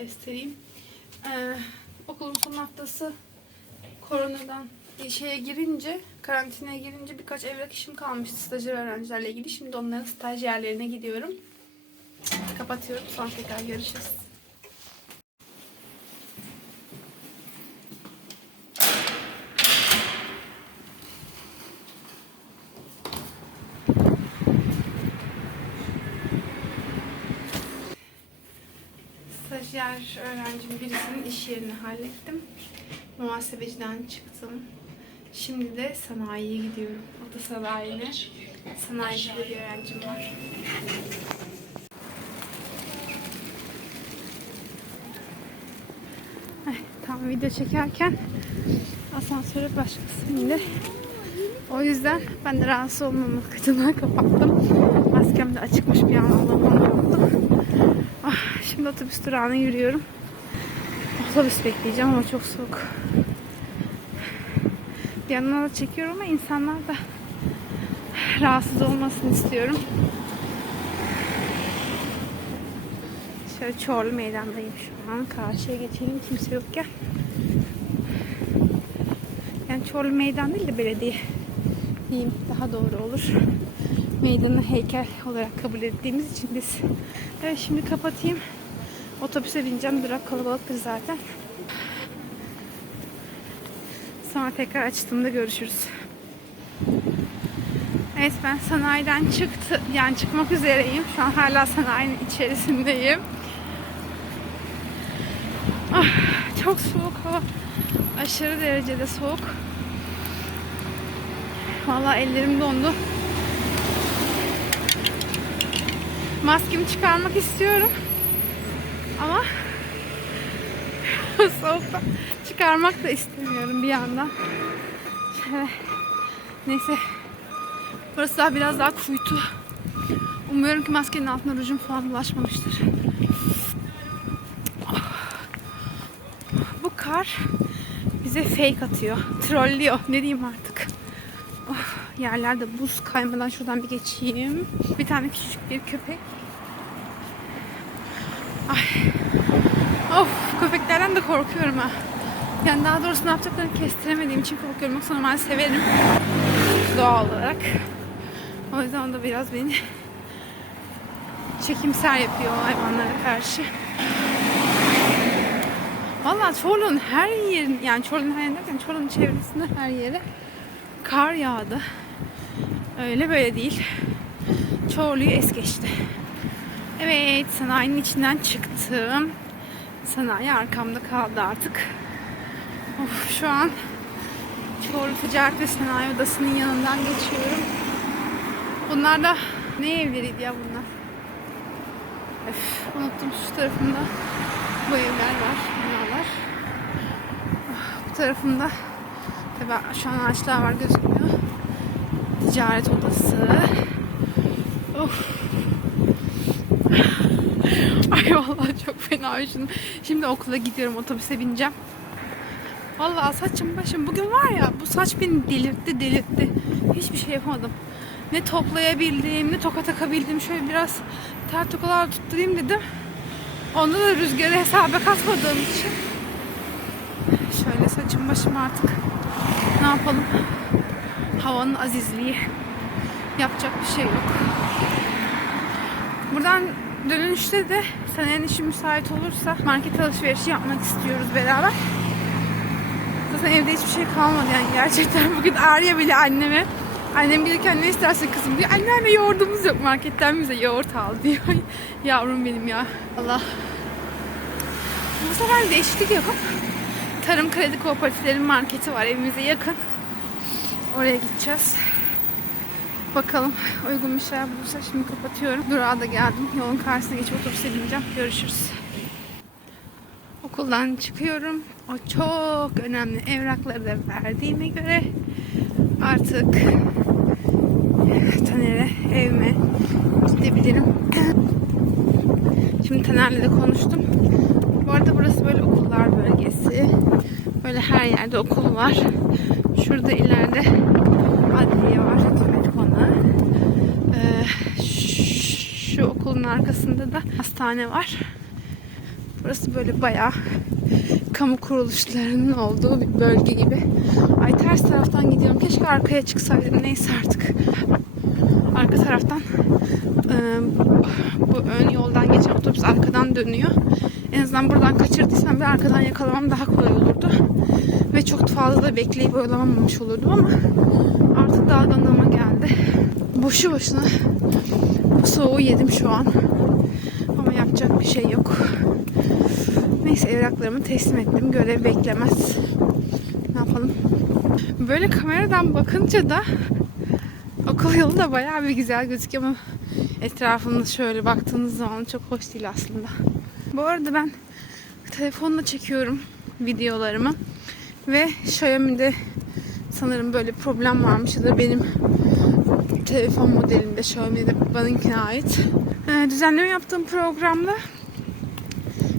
göstereyim. Ee, okulun son haftası koronadan şeye girince, karantinaya girince birkaç evrak işim kalmıştı stajyer öğrencilerle ilgili. Şimdi onların staj yerlerine gidiyorum. Kapatıyorum. Sonra tekrar görüşürüz. Stajyer öğrencim birisinin iş yerini hallettim. Muhasebeciden çıktım. Şimdi de sanayiye gidiyorum. Oto sanayine. Sanayicide bir öğrencim var. Tam video çekerken asansöre başkası indi. O yüzden ben de rahatsız olmamak adına kapattım. Maskem de açıkmış bir an oldu. Ah, şimdi otobüs durağına yürüyorum. Otobüs bekleyeceğim ama çok soğuk. Yandan da çekiyorum ama insanlar da rahatsız olmasını istiyorum. Şöyle Çorlu meydandayım şu an. Karşıya geçelim kimse yokken. Yani Çorlu meydan değil de belediye diyeyim daha doğru olur. Meydanı heykel olarak kabul ettiğimiz için biz. Evet şimdi kapatayım. Otobüse bineceğim. Durak kalabalıktır zaten. Sonra tekrar açtığımda görüşürüz. Evet ben sanayiden çıktı, yani çıkmak üzereyim. Şu an hala sanayinin içerisindeyim. Ah, çok soğuk hava. Aşırı derecede soğuk. Vallahi ellerim dondu. Maskemi çıkarmak istiyorum. Ama soğukta çıkarmak da istemiyorum bir yandan. Neyse. Burası daha biraz daha kuytu. Umuyorum ki maskenin altına rujum falan bulaşmamıştır. Bu kar bize fake atıyor. Trollüyor. Ne diyeyim artık. Yerlerde buz kaymadan şuradan bir geçeyim. Bir tane küçücük bir köpek. Ay. Of köpeklerden de korkuyorum ha. Yani daha doğrusu ne yapacaklarını kestiremediğim için korkuyorum. Yoksa normalde severim. Doğal olarak. O yüzden da biraz beni çekimser yapıyor hayvanlara karşı. Valla Çorlu'nun her yerin yani Çorlu'nun her yerinde Çorlu'nun çevresinde her yere kar yağdı. Öyle böyle değil. Çorlu'yu es geçti. Evet sanayinin içinden çıktım. Sanayi arkamda kaldı artık. Of, şu an Çorlu Ticaret ve Sanayi Odası'nın yanından geçiyorum. Bunlar da ne evleriydi ya bunlar? Öf, unuttum şu tarafında bu evler var, binalar. Ah, Bu tarafında tabi şu an ağaçlar var gözükmüyor. Ticaret odası. Of. Ay vallahi çok fena üşüdüm. Şimdi okula gidiyorum otobüse bineceğim. Vallahi saçım başım bugün var ya bu saç beni delirtti delirtti. Hiçbir şey yapamadım. Ne toplayabildim ne toka takabildim. Şöyle biraz ter tokalar tutturayım dedim. Onda da rüzgarı hesaba katmadığım için. Şöyle saçım başım artık. Ne yapalım? Havanın azizliği. Yapacak bir şey yok. Buradan dönüşte de senenin işi müsait olursa market alışverişi yapmak istiyoruz beraber. Zaten evde hiçbir şey kalmadı yani gerçekten bugün Arya bile anneme Annem gelirken ne istersin kızım diyor. Anneanne yoğurdumuz yok marketten bize yoğurt al diyor. Yavrum benim ya. Allah. Bu sefer değişiklik yok. Tarım Kredi Kooperatiflerin marketi var evimize yakın. Oraya gideceğiz. Bakalım uygun bir şeyler bulursa şimdi kapatıyorum. Durağa da geldim. Yolun karşısına geçip otobüse bineceğim. Görüşürüz. Okuldan çıkıyorum. O çok önemli evrakları da verdiğime göre artık Taner'e, evime gidebilirim. Şimdi Taner'le de konuştum. Bu arada burası böyle okullar bölgesi. Böyle her yerde okul var. Şurada ileride adliye var, hükümet konağı. Ee, arkasında da hastane var. Burası böyle bayağı kamu kuruluşlarının olduğu bir bölge gibi. Ay ters taraftan gidiyorum. Keşke arkaya çıksaydım. Neyse artık. Arka taraftan e, bu ön yoldan geçen otobüs arkadan dönüyor. En azından buradan kaçırdıysam bir arkadan yakalamam daha kolay olurdu. Çok fazla bekleyip oyalanamamış olurdum ama artık dalgınlığıma geldi. Boşu boşuna bu soğuğu yedim şu an. Ama yapacak bir şey yok. Neyse evraklarımı teslim ettim. Görev beklemez. Ne yapalım? Böyle kameradan bakınca da okul yolu da bayağı bir güzel gözüküyor ama etrafında şöyle baktığınız zaman çok hoş değil aslında. Bu arada ben telefonla çekiyorum videolarımı ve Xiaomi'de sanırım böyle problem varmış ya da benim telefon modelinde Xiaomi'de benimkine ait. Ee, düzenleme yaptığım programda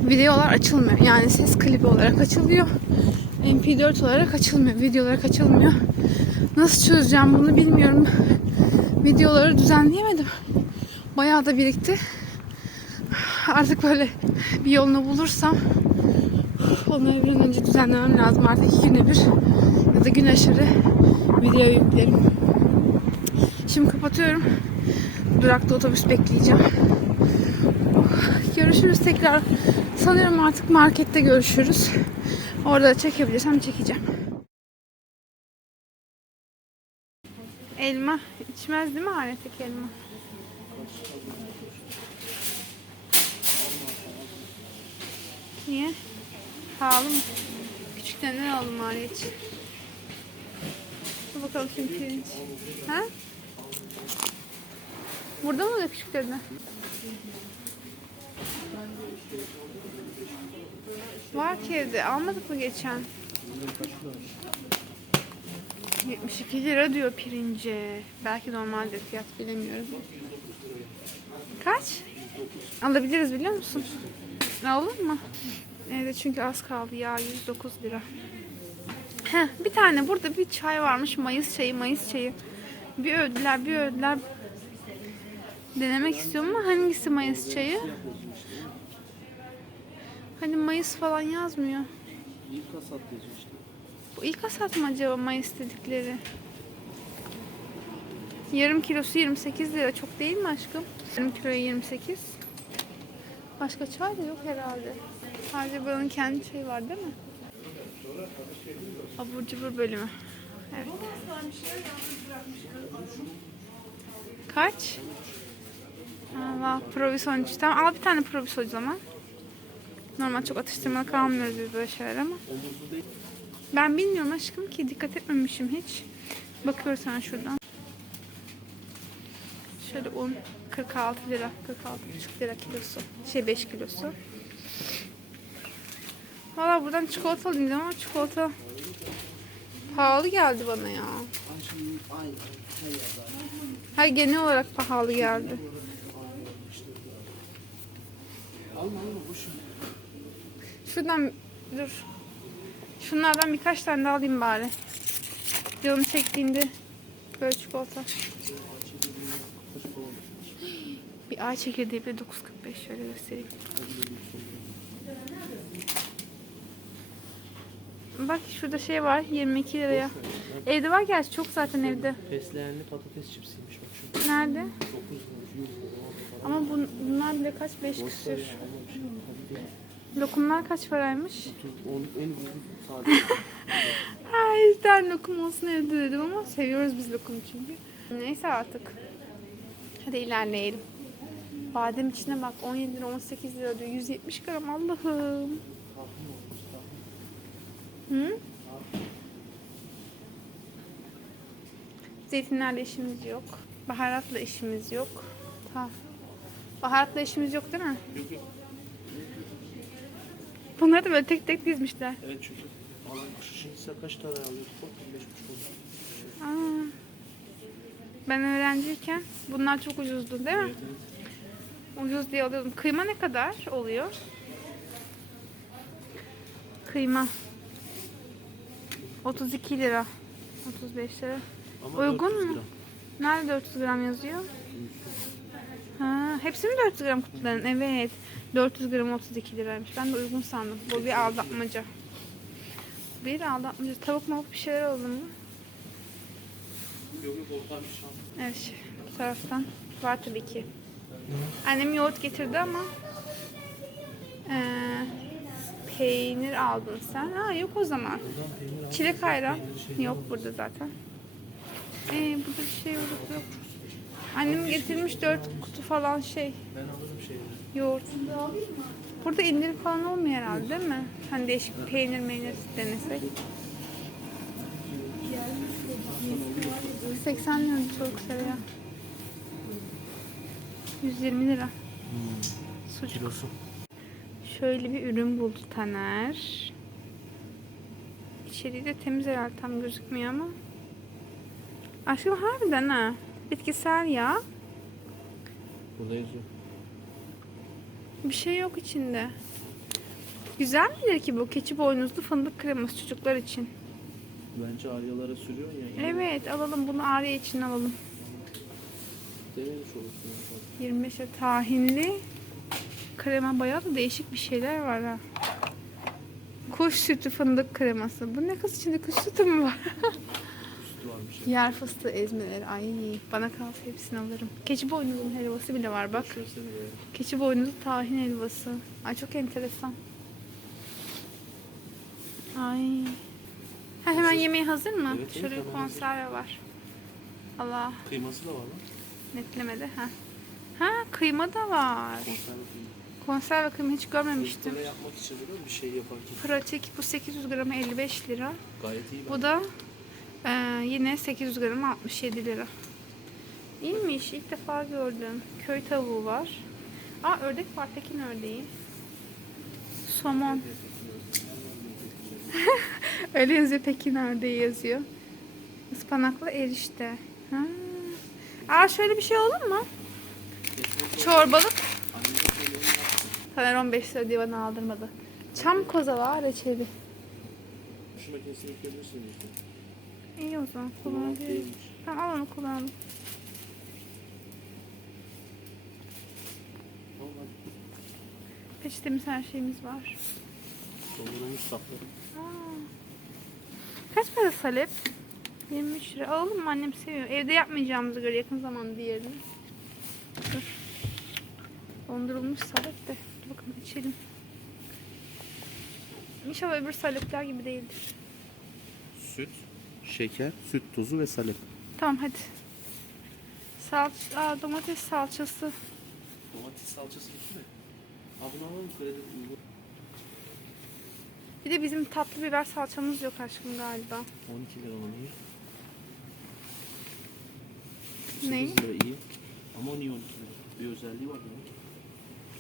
videolar açılmıyor. Yani ses klibi olarak açılıyor. MP4 olarak açılmıyor. Video olarak açılmıyor. Nasıl çözeceğim bunu bilmiyorum. Videoları düzenleyemedim. Bayağı da birikti. Artık böyle bir yolunu bulursam onları bir önce düzenlemem lazım. Artık iki güne bir ya da gün aşırı video yüklerim. Şimdi kapatıyorum. Durakta otobüs bekleyeceğim. Görüşürüz tekrar. Sanıyorum artık markette görüşürüz. Orada da çekebilirsem çekeceğim. Elma içmez değil mi Aretek elma? Niye? Pahalı mı? Küçükten ne alalım Arya için? Dur bakalım şimdi pirinç. Ha? Burada mı da küçüklerden? Var ki evde. Almadık mı geçen? 72 lira diyor pirince. Belki normalde fiyat bilemiyorum. Kaç? Alabiliriz biliyor musun? Alalım mı? Evde çünkü az kaldı ya 109 lira. Heh, bir tane burada bir çay varmış Mayıs çayı Mayıs çayı. Bir övdüler bir övdüler. Denemek istiyorum ama hangisi Mayıs çayı? Hani Mayıs falan yazmıyor. İlk hasat yazıyor işte. Bu ilk hasat mı acaba Mayıs dedikleri? Yarım kilosu 28 lira. Çok değil mi aşkım? Yarım kiloya 28. Başka çay da yok herhalde. Sadece buranın kendi çayı var değil mi? Abur cubur bölümü. Evet. Kaç? Allah 13. Tamam al bir tane provison o zaman. Normal çok atıştırmalı kalmıyoruz biz böyle şeyler ama. Ben bilmiyorum aşkım ki dikkat etmemişim hiç. Bakıyoruz sen şuradan. Şöyle un 46 lira, 46,5 lira kilosu. Şey 5 kilosu. Valla buradan çikolata alayım dedim ama çikolata pahalı geldi bana ya. Hayır genel olarak pahalı geldi. Şuradan dur. Şunlardan birkaç tane daha alayım bari. Canım çektiğinde böyle çikolata. Bir ay çekirdeği bir 9.45 şöyle göstereyim. Bak şurada şey var 22 liraya. Evde var gerçi çok zaten evde. Fesleğenli patates çipsiymiş bak şu. Nerede? 9 lira. Yuh. Ama bun, bunlar bile kaç? 5 küsür. Şey. Lokumlar kaç paraymış? Tuz, onun en büyük sade. Ay ister lokum olsun evde dedim ama seviyoruz biz lokum çünkü. Neyse artık. Hadi ilerleyelim. Badem içine bak 17 lira 18 lira diyor. 170 gram Allah'ım. Hı? Zeytinlerle işimiz yok. Baharatla işimiz yok. Tamam. Baharatla işimiz yok değil mi? Yok yok. Bunları da böyle tek tek dizmişler. Evet çünkü alan şimdi kaç tane? Bak 25 oldu. Aa. Ben öğrenciyken bunlar çok ucuzdu değil mi? Evet, evet. Ucuz diye alıyordum. Kıyma ne kadar oluyor? Kıyma. 32 lira. 35 lira. Ama Uygun 400 mu? Nerede 400 gram yazıyor? Ha, hepsi mi 400 gram kutuların? Evet. 400 gram 32 liraymış. Ben de uygun sandım. Bu bir aldatmaca. Bir aldatmaca. Tavuk mavuk bir şeyler alalım mı? Yok yok bir şans. Evet. şey, Bu taraftan var tabii ki. Annem yoğurt getirdi ama eee, peynir aldın sen. Ha yok o zaman. Çilek ayran yok burada zaten. Ee, burada bir şey yok. yok. Annem getirmiş 4 kutu falan şey Ben alırım şeyleri. yoğurt. Burada indirim falan olmuyor herhalde değil mi? Hani değişik peynir meynir denesek. 80 lira çok ya. 120 lira. Sucuk. Kilosu. Şöyle bir ürün buldu Taner. İçeriği de temiz herhalde tam gözükmüyor ama. Aşkım harbiden ha. Bitkisel yağ. Burada yazıyor. Bir şey yok içinde. Güzel midir ki bu? Keçi boynuzlu fındık kreması çocuklar için. Bence aryalara sürüyor ya. Evet alalım bunu Arya için alalım. Denemiş olursun. 25'e tahinli krema bayağı da değişik bir şeyler var ha. Kuş sütü fındık kreması. Bu ne kız içinde kuş sütü mü var? Şey. Yer fıstığı ezmeleri. Ay bana kalsa hepsini alırım. Keçi boynuzunun helvası bile var bak. Keçi boynuzu tahin helvası. Ay çok enteresan. Ay. Ha, hemen yemeği hazır mı? Evet, Şöyle bir hemen hazır. konserve var. Allah Kıyması da var lan. netlemedi. Ha. Ha kıyma da var. Konserve kıyma. Konserve kıyma hiç görmemiştim. Böyle yapmak için değil mi? Bir şey yaparken. Pratik bu 800 gramı 55 lira. Gayet iyi. Bu da e, yine 800 gramı 67 lira. İyiymiş. ilk defa gördüm. Köy tavuğu var. Aa ördek var. Pekin ördeği. Somon. Öyle yazıyor. Pekin ördeği yazıyor. Ispanaklı erişte. Ha. Aa şöyle bir şey olur mu? Çorbalık. Taner 15 lira diye bana aldırmadı. Çam kozalağı reçeli. Şu makinesini yükleyebilirsin. işte. İyi o zaman kullanabiliriz. Tamam al onu kullanalım. Peçetemiz her şeyimiz var. dondurulmuş sapları. Aa. Kaç para salep? 23 lira. Alalım mı? Annem seviyor. Evde yapmayacağımıza göre yakın zamanda diyelim. Dur. Dondurulmuş salep de. Bakalım içelim. İnşallah öbür salepler gibi değildir. Süt, şeker, süt tozu ve salep. Tamam hadi. Salç, Aa, domates salçası. Domates salçası gitti mi? Bunu alalım kredi uygun. Bir de bizim tatlı biber salçamız yok aşkım galiba. 12 lira onun iyi. Ne? 8 lira iyi. Ama niye 12 lira? Bir özelliği var demek.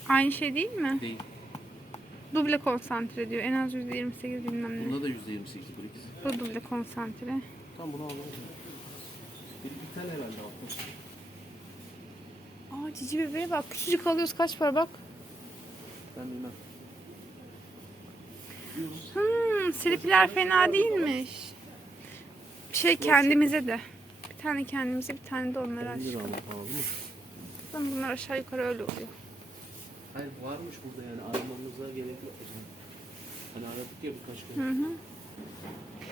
Aynı şey değil mi? Değil. Duble konsantre diyor. En az %28 bilmem ne. Bunda da %28 bu ikisi. Bu duble konsantre. Tamam bunu alalım. Bir iki tane herhalde aldım. Aa cici bebeğe bak. Küçücük alıyoruz kaç para bak. Ben bilmem. Hmm, silipiler fena değilmiş. Bir şey kendimize de. Bir tane kendimize bir tane de onlara 10 lira aşkım. Bunlar aşağı yukarı öyle oluyor. Hayır varmış burada yani aramamıza gerek yok. Hani aradık ya birkaç kere. Hı hı.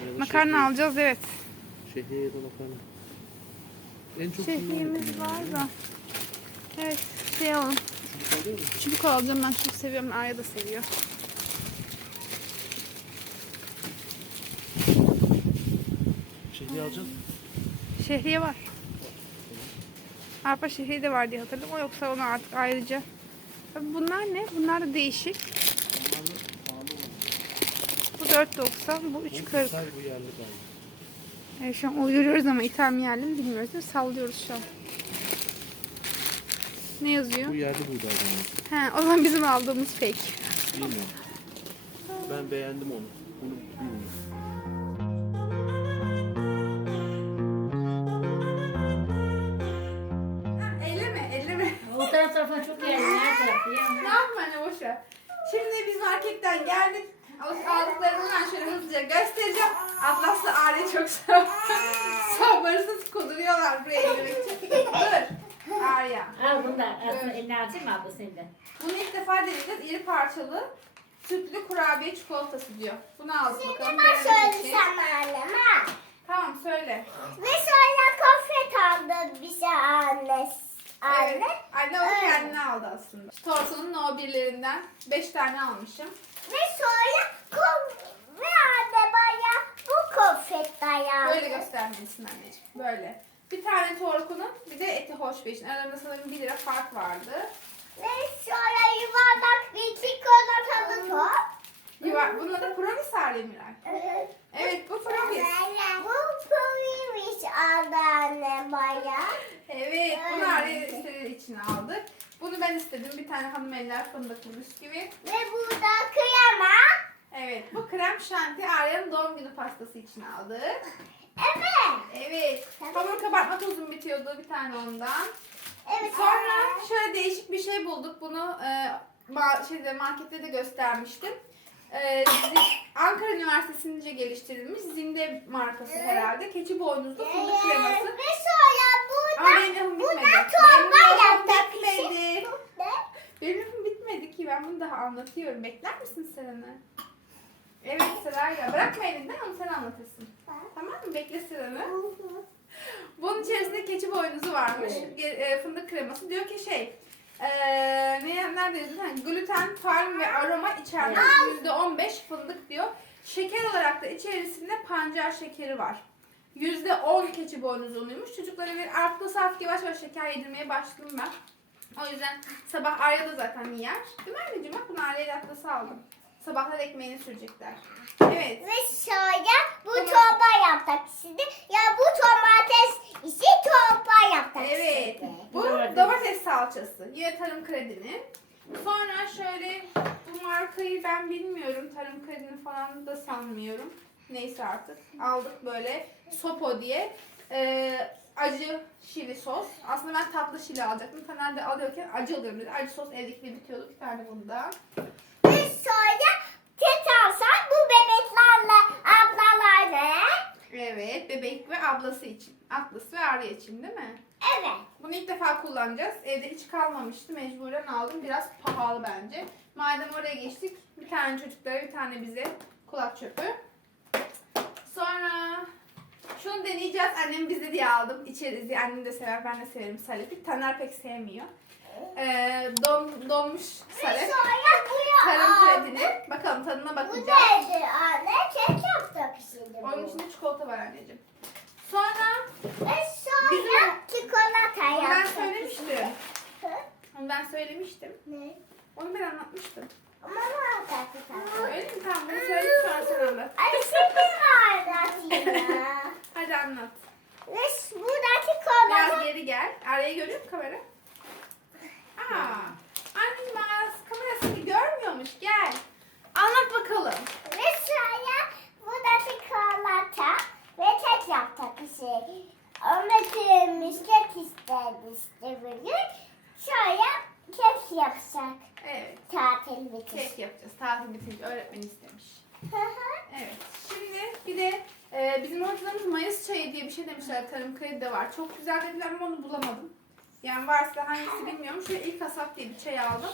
Ya da Makarna şehriye- alacağız evet. Şehriye ya da makarna. En çok Şehriyemiz var da. Evet şey alalım. Çubuk alacağım ben çok seviyorum. Arya da seviyor. Şehriye alacağız. Şehriye var. Arpa şehriye de var diye hatırladım. O yoksa onu artık ayrıca. Bunlar ne? Bunlar da değişik. Bu 4.90, bu 3.40. Say bu yerli. Evet, şu an uyduruyoruz ama ithal mi yerli mi bilmiyoruz değil mi? Sallıyoruz şu an. Ne yazıyor? Bu yerli buğday bana. He, o zaman bizim aldığımız fake. Bilmiyorum. Ben beğendim onu. Bunu bilmiyorum. Marketten geldik. Ben şöyle hızlıca göstereceğim. Atlas'la Arya çok sab sabırsız kuduruyorlar buraya girmek için. Dur. Arya. ya. Al bunu da aslında eline atayım mı abla seni de? Bunu ilk defa deneyeceğiz. İri parçalı sütlü kurabiye çikolatası diyor. Bunu aldık bakalım. Ben denemek için. söylesem anneme. Tamam söyle. Ve sonra konfet aldı bize anne. Anne. Evet. Anne onu kendine aldı aslında. Tortunun o birlerinden 5 tane almışım. Ve sonra kom ve anne bana bu konfet. Böyle göstermelisin anneciğim. Böyle. Bir tane torkunun bir de eti hoş beşin. Aralarında sanırım 1 lira fark vardı. Ve sonra yuvarlak bir çikolatalı top. Yuvar, bunun adı Promisar Miray. Evet. Evet bu Promis. Bu pomiymiş aldı anne bana. Evet bunu araya istediği için aldık. Ben istedim. Bir tane hanım eller fındıklı bisküvi. Ve burada krema. Evet bu krem şanti Arya'nın doğum günü pastası için aldık. Evet. Evet. Hamur kabartma tozum bitiyordu bir tane ondan. Evet. Sonra şöyle değişik bir şey bulduk. Bunu e, ma- şeyde markette de göstermiştim. E, Zi- Ankara Üniversitesi'nce geliştirilmiş Zinde markası herhalde. Keçi boynuzlu fındık kreması. Ve sonra Ama burada benim lafım buna bitmedi. Benim lafım yaptık. bitmedi. Benim lafım bitmedi ki ben bunu daha anlatıyorum. Bekler misin sıranı? Evet sırayla. Bırakma elinden ama sen anlatırsın. Tamam mı? Bekle sıranı. Bunun içerisinde keçi boynuzu varmış. Ge- e, fındık kreması. Diyor ki şey e, ne, nerede yazıyor? Ha, gluten, farm ve aroma içermez. Yüzde on beş fındık diyor. Şeker olarak da içerisinde pancar şekeri var. Yüzde on keçi boynuzu unuymuş. Çocuklara bir artı saf yavaş yavaş şeker yedirmeye başladım ben. O yüzden sabah Arya da zaten yer. Değil mi anneciğim? Bak bunu Arya'yla atlası aldım. Sabahlar ekmeğini sürecekler. Evet. Ve sonra bu Tamam. torba yaptık şimdi. Ya bu domates işi torba yaptık Evet. şimdi. Bu Domates. domates salçası. Yine Tarım Kredi'nin. Sonra şöyle bu markayı ben bilmiyorum. Tarım Kredi'ni falan da sanmıyorum. Neyse artık. Aldık böyle Sopo diye. Ee, acı şili sos. Aslında ben tatlı şili alacaktım. Taner de alıyorken acı alıyorum dedi. Acı sos evdekiyle bitiyordu. Bir tane bunda. Ve sonra tet alsak bu bebeklerle ablalarla. Evet. Bebek ve ablası için. Ablası ve Arya için değil mi? Evet. Bunu ilk defa kullanacağız. Evde hiç kalmamıştı. Mecburen aldım. Biraz pahalı bence. Madem oraya geçtik. Bir tane çocuklara bir tane bize kulak çöpü. Sonra şunu deneyeceğiz. Annem bize diye aldım. İçeriz diye. Annem de sever. Ben de severim salep. Taner pek sevmiyor. Ee, don, donmuş salep. bu Tarım kredini. Bakalım tadına Bu bakacağız. neydi anne? Kek yaptık şimdi. Onun bu. içinde çikolata var anneciğim. Sonra Ve sonra çikolata onu ben söylemiştim. Hı? Onu ben söylemiştim. Ne? Onu ben anlatmıştım. Ama ne yaptık? Öyle mi? Tamam bunu söyleyeyim sonra sen anlat. Ay şimdi vardı ya. Hadi anlat. Ve buradaki Biraz kolada geri gel. Arayı görüyor musun kamera? Aa, anneciğim arası kamerasını görmüyormuş. Gel. Anlat bakalım. ve sonra buradaki kolata ve tek yaptık bir şey. Onu kırmış kek istedi işte bugün. Sonra kek yapacak Evet. tatil. Kek yapacağız. Tatil bitince öğretmen istemiş. Evet. Şimdi bir de e, bizim hocalarımız Mayıs çayı diye bir şey demişler. Tarım kredi de var. Çok güzel dediler ama onu bulamadım. Yani varsa hangisi bilmiyorum. Şöyle ilk kasap diye bir çay aldım.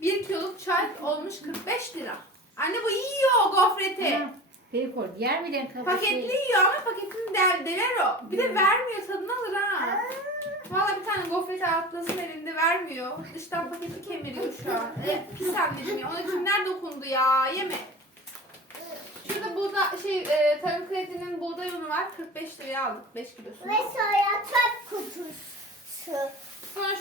1 kiloluk çay olmuş 45 lira. Anne bu yiyor gofreti. Hı. Oldu. Yer mi den Paketli yiyor ama paketini der, deler o. Bir de vermiyor tadını alır ha. Valla bir tane gofret atlasın elinde vermiyor. Dıştan paketi kemiriyor şu an. E, pis anneciğim ya. Ona kimler dokundu ya? Yeme. Şurada buğda, şey, e, tarım kredinin buğday unu var. 45 liraya aldık 5 kilosunu. Ve sonra çöp kutusu.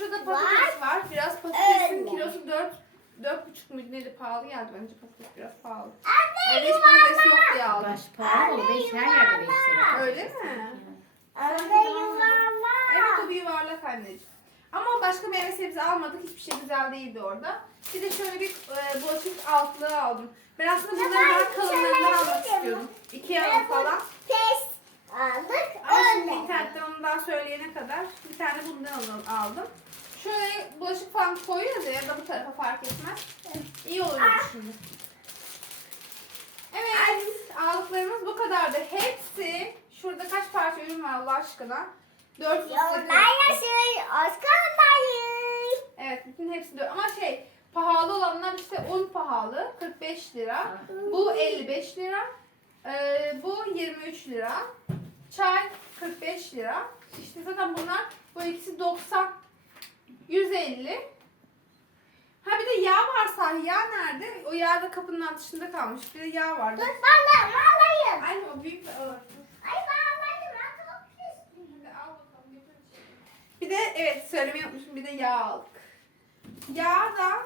Şurada patates var. Biraz patatesin Öyle. kilosu 4 4,5 muydu neydi pahalı geldi bence patates biraz pahalı. Anne Evet hiç patates yok diye aldım. Baş pahalı oldu. Hiç her yerde değiştirelim. Öyle mi? Anne Evet yuvarlak. o bir yuvarlak anneciğim. Ama başka meyve sebze almadık. Hiçbir şey güzel değildi orada. Bir de şöyle bir e, bulaşık altlığı aldım. Ben aslında bunları ben daha kalınlarından almak istiyordum. Bu falan. Pes aldık. Ama şimdi Öyle. internetten onu daha söyleyene kadar bir tane bundan al- aldım. Şöyle bulaşık falan koyuyoruz ya, ya da bu tarafa fark etmez. Evet. İyi olur şimdi. Evet. Ay. Aldıklarımız bu kadardı. Hepsi şurada kaç parça ürün var Allah aşkına? 400 Yollar yaşıyor. Oscar'dayız. Evet bütün hepsi dört. Ama şey pahalı olanlar işte un pahalı 45 lira. Bu 55 lira. Ee, bu 23 lira. Çay 45 lira. İşte zaten bunlar bu ikisi 90 150. Ha bir de yağ var sahi. Yağ nerede? O yağ da kapının dışında kalmış. Bir de yağ var. Dur bana bağlayın. Ay o büyük bir ağır. Ay bağlayın. Ben çok. Hadi al bakalım götür. Bir de evet söylemeyi unutmuşum bir de yağ aldık. Yağ da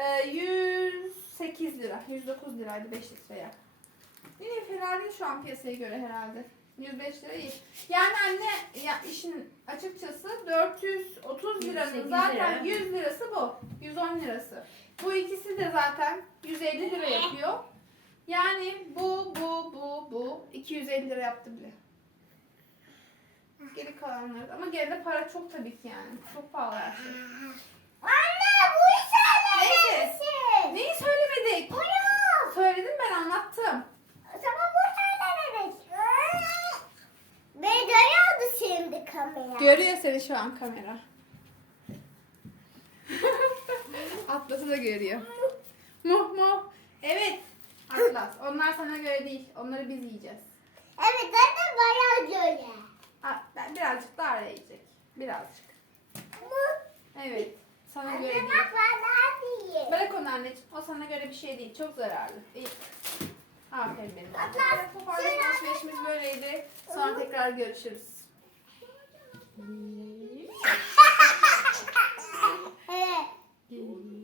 e, 108 lira. 109 liraydı 5 litre yağ. Yine fena değil şu an piyasaya göre herhalde. 105 lira iyi. Yani anne ya işin açıkçası 430 liranın 108 zaten lira. 100 lirası bu. 110 lirası. Bu ikisi de zaten 150 lira yapıyor. Yani bu bu bu bu 250 lira yaptı bile. Geri kalanları ama geri de para çok tabii ki yani. Çok pahalı her şey. Anne bu Neyse. söylemesin. Neyi söylemedik? Bunu. Söyledim ben anlattım. Tamam bu söylemedik. Beni görüyordu şimdi kamera. Görüyor seni şu an kamera. Atlas'ı da görüyor. Muh muh. Evet. Atlas. Onlar sana göre değil. Onları biz yiyeceğiz. Evet zaten bayağı göre. Ben birazcık daha arayacak. Birazcık. Evet. Sana göre değil. bak bana değil. Bırak onu anneciğim. O sana göre bir şey değil. Çok zararlı. İyi. Aferin benim. Atlas. Bu alışverişimiz böyleydi. Sonra tekrar görüşürüz. Evet.